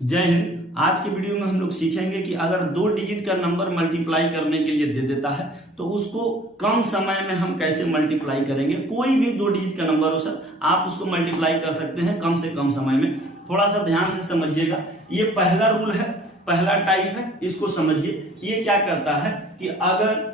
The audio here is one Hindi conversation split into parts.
जय हिंद। आज की वीडियो में हम लोग सीखेंगे कि अगर 2 डिजिट का नंबर मल्टीप्लाई करने के लिए दे देता है तो उसको कम समय में हम कैसे मल्टीप्लाई करेंगे। कोई भी 2 डिजिट का नंबर हो सर, आप उसको मल्टीप्लाई कर सकते हैं कम से कम समय में। थोड़ा सा ध्यान से समझिएगा, ये पहला रूल है, पहला टाइप है, इसको समझिए। ये क्या करता है कि अगर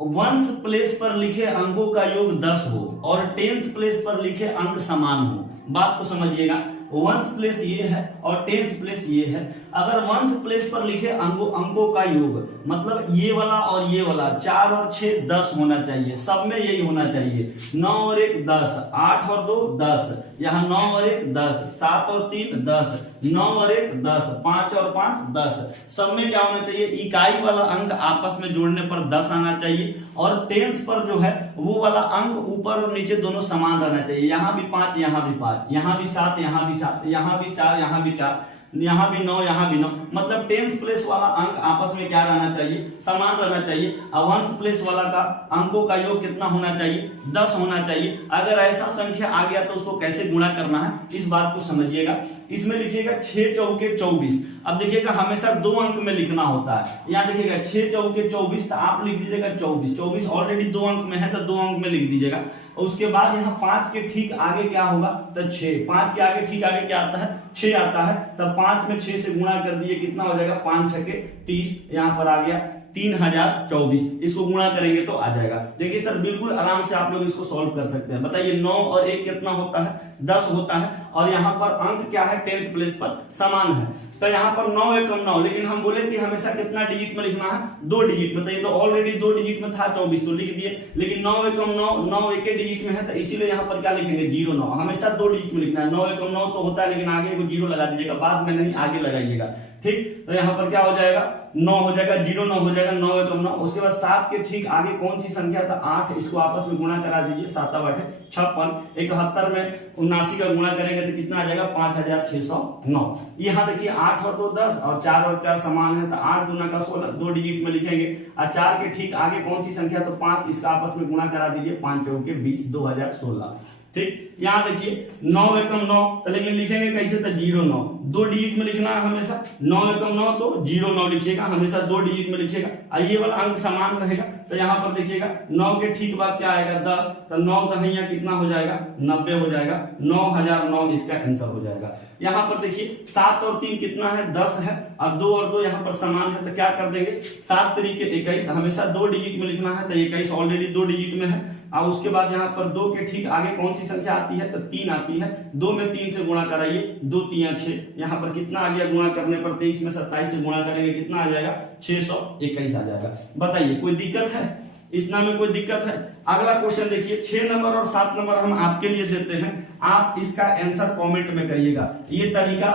वंस प्लेस पर लिखे अंकों का योग 10 हो और टेंस प्लेस पर लिखे अंक समान हो, बात को समझिएगा। वंस प्लेस ये है और टेंस प्लेस ये है। अगर वंस प्लेस पर लिखे अंकों का योग मतलब ये वाला और ये वाला 4 और 6 10 होना चाहिए, सब में यही होना चाहिए। 9 और 1 10, 8 और 2 10, यहाँ 9 और 1 10, 7 और 3 10, 9 और 1 10, 5 और 5 10, सब में क्या होना चाहिए, इकाई वाला अंक आपस में जोड़ने पर 10 आना चाहिए और टेंस पर जो है वो वाला अंक ऊपर और नीचे दोनों समान रहना चाहिए। यहाँ भी 5, यहाँ भी 5, यहाँ भी 7, यहाँ भी 7, यहाँ भी 4, यहाँ भी 4, यहाँ भी 9, यहाँ भी 9, मतलब टेंस प्लेस वाला अंक आपस में क्या रहना चाहिए, समान रहना चाहिए। और वंस प्लेस वाला का अंकों का योग कितना होना चाहिए, 10 होना चाहिए। अगर ऐसा संख्या आ गया तो उसको कैसे गुणा करना है, इस बात को समझिएगा। इसमें लिखिएगा 6 चौके 24। अब देखिएगा हमेशा 2 अंक में लिखना होता है। यहाँ देखिएगा 6 चौके 24, तो आप लिख दीजिएगा 24। 24 ऑलरेडी 2 अंक में है तो 2 अंक में लिख दीजिएगा। और उसके बाद यहाँ 5 के ठीक आगे क्या होगा, तो 6। 5 के आगे ठीक आगे क्या आता है, 6 आता है। तब 5 में 6 से गुणा कर दिए, कितना हो जाएगा, 5 छके 30, यहाँ पर आ गया 3024। इसको गुणा करेंगे तो आ जाएगा। देखिए सर, बिल्कुल आराम से आप लोग इसको सॉल्व कर सकते हैं। बताइए 9 और 1 कितना होता है, 10 होता है। और यहाँ पर अंक क्या है, टेंस प्लेस पर समान है, तो यहाँ पर 9 एकम 9, लेकिन हम बोले कि हमेशा कितना डिजिट में लिखना है, 2 डिजिट में। तो ये तो ऑलरेडी 2 डिजिट में था 24, तो लिख दिए। लेकिन 9 एकम 9, 9 एक डिजिट में है, तो इसीलिए यहाँ पर क्या लिखेंगे, 0 9। हमेशा 2 डिजिट में लिखना है। 9 एकम 9 तो होता है, लेकिन आगे को 0 लगा दीजिएगा, बाद में नहीं, आगे लगाइएगा। ठीक, तो यहाँ पर क्या हो जाएगा, 9 हो जाएगा, 0 9 हो जाएगा, 9 एकम 9। उसके बाद 7 के ठीक आगे कौन सी संख्या था, 8। इसको आपस में गुणा करा दीजिए, 7 8 56। 71 में 79 का गुणा करेंगे तो कितना आ जाएगा, 5609। यहाँ देखिए 8 और 2 10 और 4 और 4 समान है, तो 8 दूना का 16, 2 डिजिट में लिखेंगे। और 4 के ठीक आगे कौन सी संख्या, तो 5। इसका आपस में गुणा करा दीजिए, 5 चौके 20, 2016। ठीक, यहाँ देखिए 9 एकम 9, तो लेकिन लिखेंगे कैसे, तो 0 9। 2 डिजिट में लिखना है हमेशा। 9 एकम 9 तो 0 9 लिखिएगा, हमेशा 2 डिजिट में लिखिएगा। और ये वाला अंक समान रहेगा, तो यहाँ पर देखिएगा 9 के ठीक बाद क्या आएगा, 10। तो 9 दहिया कितना हो जाएगा, 90 हो जाएगा। 9009 इसका आंसर हो जाएगा। यहाँ पर देखिए 7 और 3 कितना है, 10 है। और 2 और 2 यहाँ पर समान है, तो क्या कर देंगे, 7 तरीके 21। हमेशा 2 डिजिट में लिखना है, तो 21 ऑलरेडी 2 डिजिट में है। और उसके बाद यहाँ पर 2 के ठीक आगे कौन सी संख्या आती है, तो 3 आती है। 2 में 3 से गुणा कराइए, 2 3 6। यहाँ पर कितना आ गया, गुणा करने पर 23 में 27 से गुणा करेंगे, कितना आ जाएगा, 621 आ जाएगा। बताइए कोई दिक्कत है, इतना में कोई दिक्कत है। अगला क्वेश्चन देखिए, 6 नंबर और 7 नंबर हम आपके लिए देते हैं, आप इसका आंसर कमेंट में करिएगा। ये तरीका,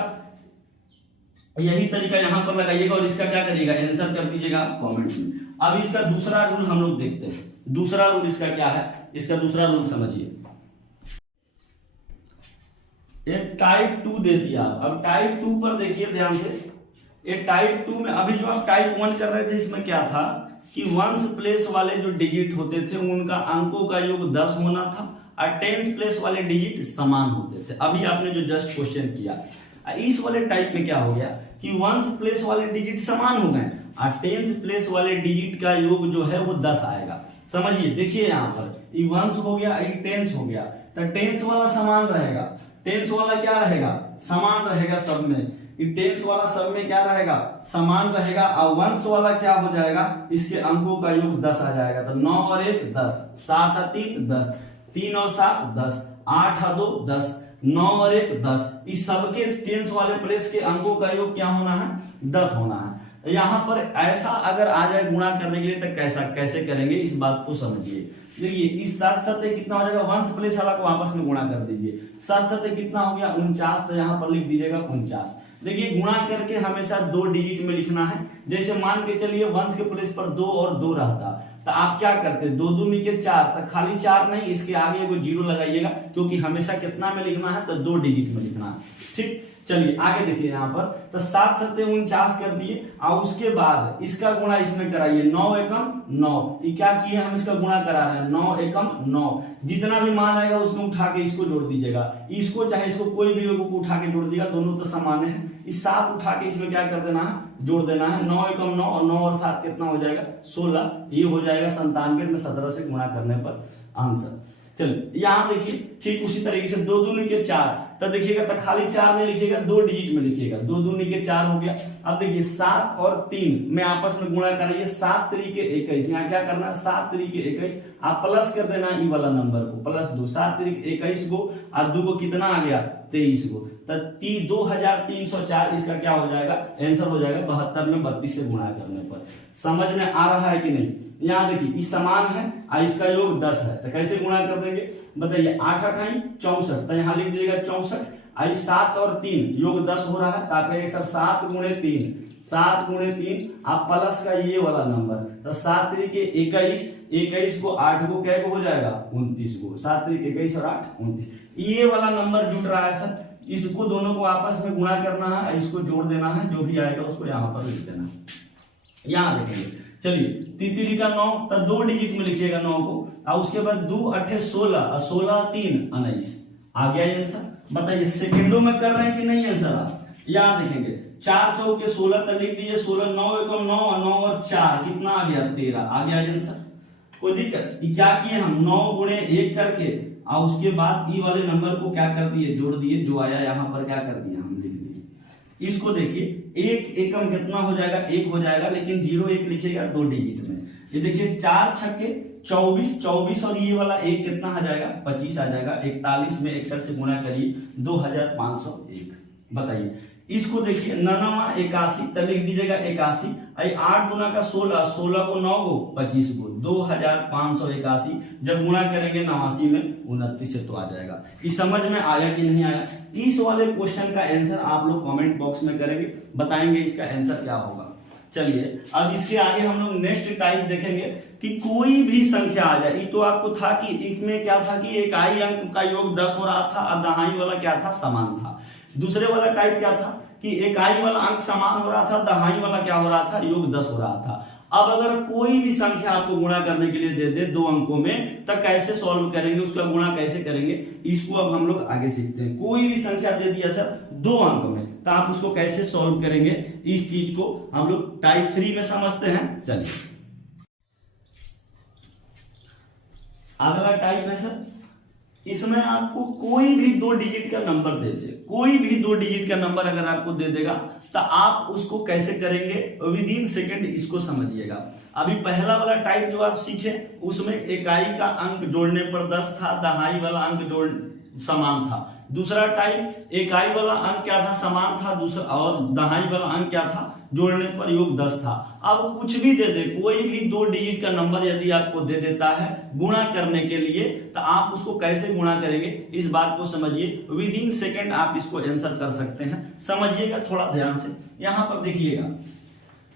यही तरीका यहाँ पर लगाइएगा और इसका क्या करिएगा, आंसर कर दीजिएगा कमेंट में। अब इसका दूसरा रूल हम लोग देखते हैं। दूसरा रूल इसका क्या है, इसका दूसरा रूल समझिए। एक टाइप 2 दे दिया। अब टाइप 2 पर देखिए ध्यान से। ये टाइप 2 में अभी जो आप टाइप 1 कर रहे थे, इसमें क्या था कि वंस प्लेस वाले जो डिजिट होते थे उनका अंकों का योग 10 होना था और टेंस प्लेस वाले डिजिट समान होते थे। अभी आपने जो जस्ट क्वेश्चन किया, इस वाले टाइप में क्या हो गया कि वंस प्लेस वाले डिजिट समान हो गए और टेंस प्लेस वाले डिजिट का योग जो है वो 10 आएगा। समझिए, देखिए यहाँ पर ये वंस हो गया, ये टेंस हो गया, तो टेंस वाला समान रहेगा। टेंस वाला क्या रहेगा, समान रहेगा सब में। ये टेंस वाला सब में क्या रहेगा, समान रहेगा। और वंस वाला क्या हो जाएगा, इसके अंकों का योग 10 आ जाएगा। तो 9 और 1 10, 7 और 3 10, 3 और 7 10, 8 और 2 10, 9 और 1 10। इस सबके टेंस वाले प्लेस के अंकों का योग क्या होना है, 10 होना है। यहाँ पर ऐसा अगर आ जाए गुणा करने के लिए, तो कैसे करेंगे, इस बात को समझिए। देखिए इस 7 7 कितना हो जाएगा, वंस प्लेस वाला को आपस में गुणा कर दीजिए। 7 7 कितना हो गया, 49। तो यहाँ पर लिख दीजिएगा 49। देखिए गुणा करके हमेशा 2 डिजिट में लिखना है। जैसे मान के चलिए वंस के प्लेस पर 2 और 2 रहता, तो आप क्या करते, 2 2 मिलके 4, तो खाली 4 नहीं, इसके आगे एगो 0 लगाइएगा, क्योंकि हमेशा कितना में लिखना है, तो 2 डिजिट में लिखना है। ठीक, चलिए आगे देखिए यहाँ पर, तो 7 सत्ते 49 कर दिए और उसके बाद इसका गुणा इसमें कराइए, 9 एकम 9, ये क्या किए हम इसका गुणा करा रहे हैं, 9 एकम 9, जितना भी मान आएगा उसमें उठा के इसको जोड़ दीजिएगा, इसको चाहे इसको कोई भी को उठा के जोड़ दीजिएगा, दोनों तो समान है। इस 7 उठा के इसमें क्या कर देना है, जोड़ देना है, 9 एकम 9 और 9 और 7 कितना हो जाएगा 16, ये हो जाएगा 97 में 17 से गुणा करने पर आंसर। चलिए यहाँ देखिए ठीक उसी तरीके से 2 दूनी के 4, तो देखिएगा तो खाली 4 में लिखिएगा, 2 डिजिट में लिखिएगा, 2 दूनी के 4 हो गया। अब देखिए 7 और 3 में आपस में गुणा करिए, 7 3 के 21, यहाँ क्या करना है 7 3 के 21, आप प्लस कर देना ई वाला नंबर को, प्लस 2, 7 3 के 21 को और 2 को कितना आ गया 23 को, तो 2304 इसका क्या हो जाएगा आंसर हो जाएगा 72 में 32 से गुणा करने पर। समझ में आ रहा है कि नहीं? यहाँ देखिए इस समान है और इसका योग 10 है, तो कैसे गुणा कर देंगे बताइए, 8 8 64, तो यहाँ लिख दीजिएगा 64, आई 7 और 3 योग 10 हो रहा है, तो आप कहेंगे सर 7 गुणे 3, 7 गुणे 3 आप प्लस का ये वाला नंबर, तो 7 3 के 21, 21 को 8 को क्या को हो जाएगा 29 को, 7 3 के 21 और 8 29, ये वाला नंबर जुट रहा है सर, इसको दोनों को आपस में गुणा करना है, इसको जोड़ देना है, जो भी आएगा उसको यहाँ पर लिख देना है। यहाँ देखेंगे चलिए तितली का 9, तो 2 डिजिट में लिखिएगा 9 को, और उसके बाद 2 8 16 और 16 3 19, आ गया आंसर। बताइए सेकंडों में कर रहे हैं कि नहीं आंसर आप? यहाँ देखेंगे 4 चौके 16, तो लिख दीजिए 16, 9 एकम 9 और 9 और 4 कितना आ गया 13, आ गया आंसर। कोई दिक्कत? क्या किए हम 9 गुणे 1 करके और उसके बाद ई वाले नंबर को क्या कर दिए जोड़ दिए, जो आया यहाँ पर क्या कर दिया हम लिख दिए। इसको देखिए 1 एकम कितना हो जाएगा 1 हो जाएगा, लेकिन 0 1 लिखेगा 2 डिजिट में। ये देखिए 4 छक्के 24, 24 और ये वाला 1 कितना आ जाएगा 25 आ जाएगा, 41 में 61 से गुणा करिए 2501। बताइए इसको देखिए 9 81, तो लिख दीजिएगा 81, 8 गुना का 16, 16 को 9 को 25 को 2581, जब गुणा करेंगे 89 में 29 से तो आ जाएगा। इस समझ में आया कि नहीं आया? इस वाले क्वेश्चन का आंसर आप लोग कमेंट बॉक्स में करेंगे, बताएंगे इसका आंसर क्या होगा। चलिए अब इसके आगे हम लोग नेक्स्ट टाइप देखेंगे कि कोई भी संख्या आ जाए। ये तो आपको था कि इसमें क्या था कि इकाई अंक का योग 10 हो रहा था और दहाई वाला क्या था समान था। दूसरे वाला टाइप क्या था कि इकाई वाला अंक समान हो रहा था, दहाई वाला क्या हो रहा था योग 10 हो रहा था। अब अगर कोई भी संख्या आपको गुणा करने के लिए दे दे 2 अंकों में, तो कैसे सॉल्व करेंगे, उसका गुणा कैसे करेंगे, इसको अब हम लोग आगे सीखते हैं। कोई भी संख्या दे दिया सर 2 अंक में, तो आप उसको कैसे सॉल्व करेंगे, इस चीज को हम लोग टाइप 3 में समझते हैं। चलिए अगला टाइप है सर, इसमें आपको कोई भी 2 डिजिट का नंबर दे दे, कोई भी 2 डिजिट का नंबर अगर आपको दे देगा तो आप उसको कैसे करेंगे विद इन सेकेंड, इसको समझिएगा। अभी पहला वाला टाइप जो आप सीखे उसमें इकाई का अंक जोड़ने पर 10 था, दहाई वाला अंक जोड़ समान था। दूसरा टाइप इकाई वाला अंक क्या था समान था, दूसरा और दहाई वाला अंक क्या था जोड़ने पर योग 10 था। अब कुछ भी दे दे, कोई भी 2 डिजिट का नंबर यदि आपको दे देता है गुणा करने के लिए, तो आप उसको कैसे गुणा करेंगे इस बात को समझिए। विद इन सेकेंड आप इसको आंसर कर सकते हैं, समझिएगा थोड़ा ध्यान से। यहां पर देखिएगा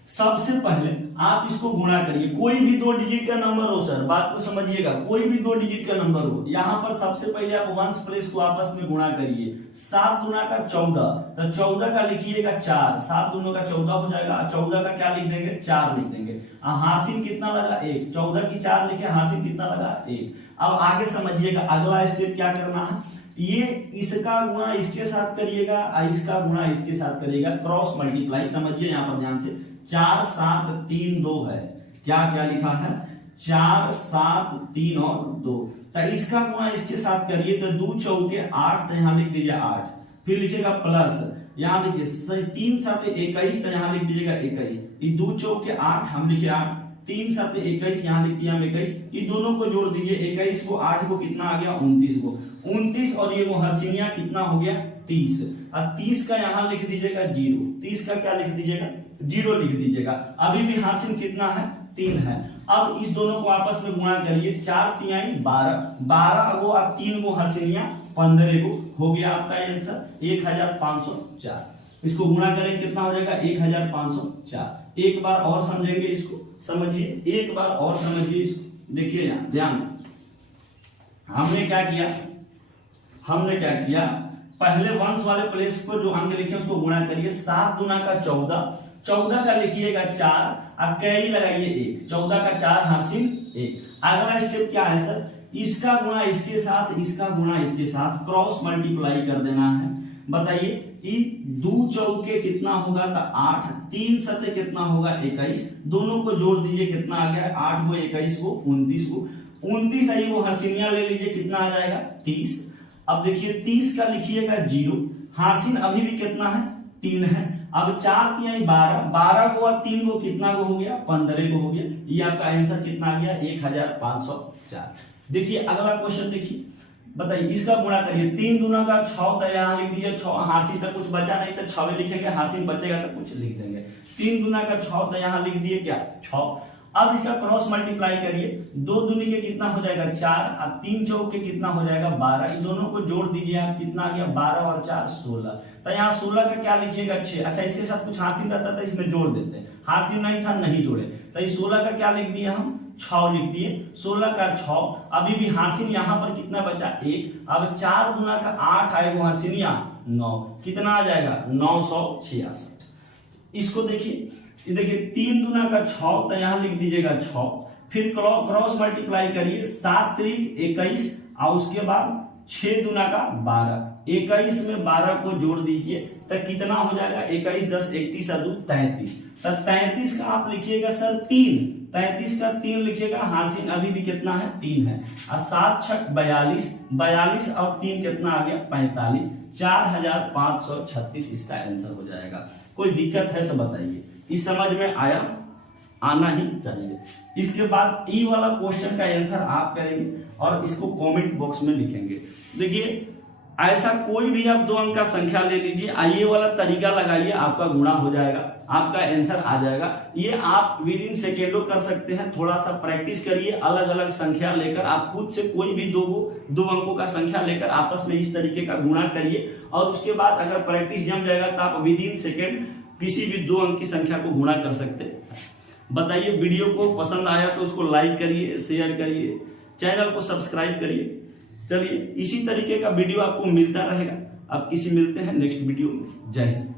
सबसे पहले आप इसको गुणा करिए, कोई भी 2 डिजिट का नंबर हो सर, बात को समझिएगा, कोई भी 2 डिजिट का नंबर हो, यहां पर सबसे पहले आप वंश प्लेस को आपस में गुणा करिए। 7 गुना का 14, तो 14 का लिखिएगा 4, 7 दूनों का 14 हो जाएगा, 14 का क्या लिख देंगे 4 लिख देंगे। हासिल कितना लगा 1, 14 की 4 लिखे, हासिल कितना लगा 1। अब आगे समझिएगा अगला स्टेप क्या करना है, ये इसका गुणा इसके साथ करिएगा, इसका गुणा इसके साथ करिएगा, क्रॉस मल्टीप्लाई। समझिए यहाँ पर ध्यान से, 4 7 3 2 है, क्या क्या लिखा है 4 7 3 और 2, तो इसका गुणा इसके साथ करिए, तो 2 चौके 8, तो यहाँ लिख दीजिए 8, फिर लिखिएगा प्लस, यहाँ देखिए 3 7 21, तो यहाँ लिख दीजिएगा 21, ये 2 चौके 8 हम लिखे 8, 3 7 21, यहाँ लिख दिया हम 21, ये दोनों को जोड़ दीजिए, 21 को 8 को कितना आ गया 29 को, 29 और ये वो हर्षिनिया कितना हो गया 30, और 30 का यहाँ लिख दीजिएगा 0, 30 का क्या लिख दीजिएगा 0 लिख दीजिएगा। अभी भी हासिल कितना है 3 है। अब इस दोनों को आपस में गुणा करिए, 4 3 12, 12 को और 3 को हर्षिनिया 15 को, हो गया आपका आंसर 1504। इसको गुणा करें कितना हो जाएगा 1504। एक बार और समझेंगे इसको, समझिए एक बार और समझिए इसको, देखिए यहाँ ध्यान से। हमने क्या किया पहले वंश वाले प्लेस पर जो अंक लिखे उसको गुणा करिए। 7 दूना का 14, 14 का लिखिएगा 4, अब कैरी लगाइए 1, 14 का 4 हासिल 1। अगला स्टेप क्या है सर, इसका गुणा इसके साथ, इसका गुणा इसके साथ, क्रॉस मल्टीप्लाई कर देना है। बताइए, 2 चौके कितना होगा तो 8, 3 सते कितना होगा 21, दोनों को जोड़ दीजिए कितना आ गया, 8 को 21 को 29 को 29 आई, वो हर्षिनिया ले लीजिए कितना आ जाएगा 30। अब देखिए 30 का लिखिएगा 0, हार्सिन अभी भी कितना है 3 है। अब 4 3 12, 12 को 3 को कितना को हो गया 15 को हो गया। ये आपका आंसर कितना आ गया 1504। देखिए अगला क्वेश्चन देखिए, बताइए इसका गुणा करिए। 3 दूना का 6, तो यहाँ लिख दीजिए 6, हार्सिन तक कुछ बचा नहीं तो 6 लिखेंगे, हार्सिन बचेगा तो कुछ लिख देंगे। 3 दूना का 6, तो यहाँ लिख दिए क्या 6। अब इसका क्रॉस मल्टीप्लाई करिए, 2 दूनी के कितना हो जाएगा 4, अब 3 चौक के कितना हो जाएगा 12, इन दोनों को जोड़ दीजिए आप, कितना आ गया 12 और 4 16। तो यहाँ 16 का क्या लिखिएगा 6। अच्छा इसके साथ कुछ हार्सिन रहता था इसमें जोड़ देते हैं, हार्सिन नहीं था नहीं जोड़े, तो ये 16 का क्या लिख दिया हम 6 लिख दिए, 16 का 6। अभी भी हार्सिन यहाँ पर कितना बचा 1, अब 4 दूना का 8 आएगा हार्सिन यहाँ 9, कितना आ जाएगा 966। इसको देखिए, ये देखिए 3 दूना का 6, तो यहाँ लिख दीजिएगा 6, फिर क्रॉस मल्टीप्लाई करिए, 7 त्रिक 21 और उसके बाद 6 दूना का 12, 21 में 12 को जोड़ दीजिए तो कितना हो जाएगा 21 10 31 और 2 33। तो 33 का आप लिखिएगा सर 3, 33 का 3 लिखिएगा, हार्सिन अभी भी कितना है 3 है, और 7 6 42, 42 और 3 कितना आ गया 45, 4536 इसका आंसर हो जाएगा। कोई दिक्कत है तो बताइए, इस समझ में आया, आना ही चाहिए। इसके बाद ई वाला क्वेश्चन का आंसर आप करेंगे और इसको कमेंट बॉक्स में लिखेंगे। देखिए ऐसा कोई भी आप 2 अंक का संख्या ले लीजिए, ये वाला तरीका लगाइए, आपका गुणा हो जाएगा, आपका आंसर आ जाएगा। ये आप विद इन सेकेंडों कर सकते हैं, थोड़ा सा प्रैक्टिस करिए, अलग अलग संख्या लेकर आप खुद से कोई भी 2 अंकों का संख्या लेकर आपस में इस तरीके का गुणा करिए, और उसके बाद अगर प्रैक्टिस जम जाएगा तो आप विद इन सेकेंड किसी भी 2 अंक की संख्या को गुणा कर सकते हैं। बताइए वीडियो को पसंद आया तो उसको लाइक करिए, शेयर करिए, चैनल को सब्सक्राइब करिए। चलिए इसी तरीके का वीडियो आपको मिलता रहेगा। अब किसी मिलते हैं नेक्स्ट वीडियो में। जय हिंद।